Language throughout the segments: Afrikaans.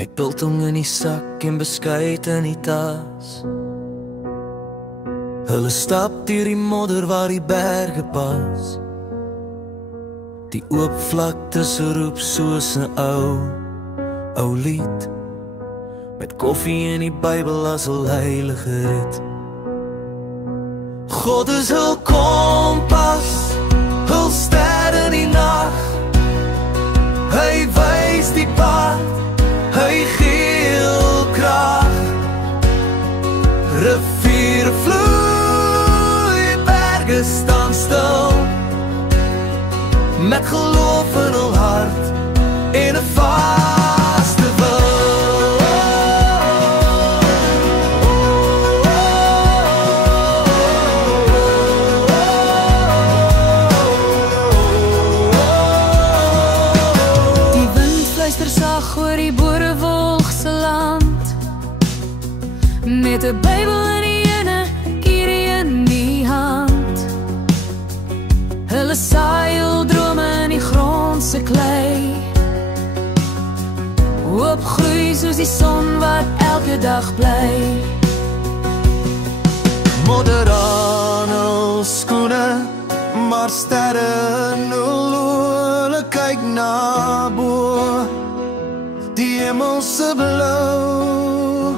met biltong in die sak en beskuit in die tas. Hulle stap deur die modder waar die berge pas. Die oop vlaktes roep soos 'n ou lied, met koffie en die Bybel as 'n heilige rit. God is hul kompas, hul ster in die nag. Hy wys die pad, hy gee hul krag. Riviere vloei, berge staan stil, met geloof in hul hart en 'n vaste wil. Die wind fluister sag oor die boerewolkse land, met 'n Bybel in die ene, Kyrie in die hand. Hulle saai hul drome in die grond se klei, hoop groei soos die son wat elke dag bly. Modder aan hul skoene, maar sterre in hul oë. Hulle kyk na bo, die hemelse blou.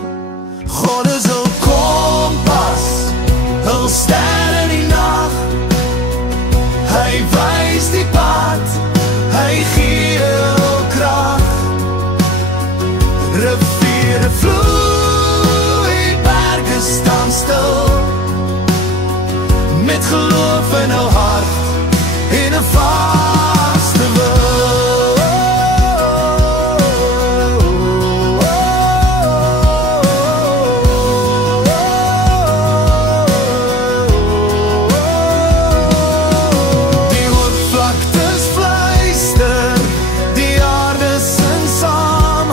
God is hul kompas, hul ster in die nag. Hy wys die pad, hy gee hul krag. Riviere vloei, berge staan stil, met geloof in hul hart en 'n vaste wil. Die hoogvlaktes fluister, die aarde sing saam.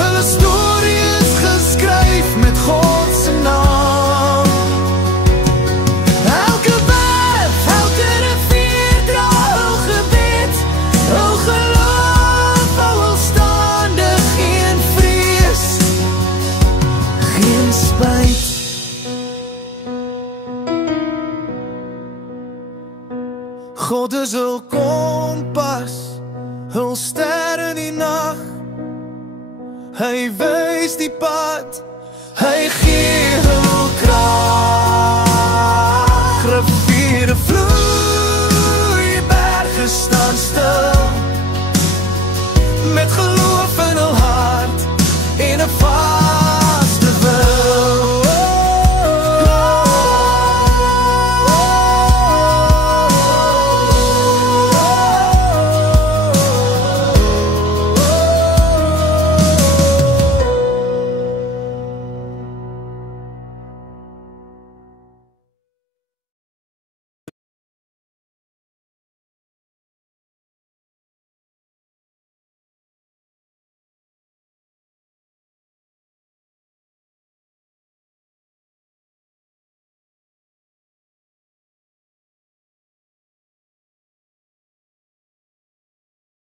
Hulle storie is geskryf met God se naam. Elke berg, elke rivier dra hul gebed, hul geloof, hul staande, geen vrees, geen spyt. God is hul kompas, hul ster in die nag. Hy wys die pad,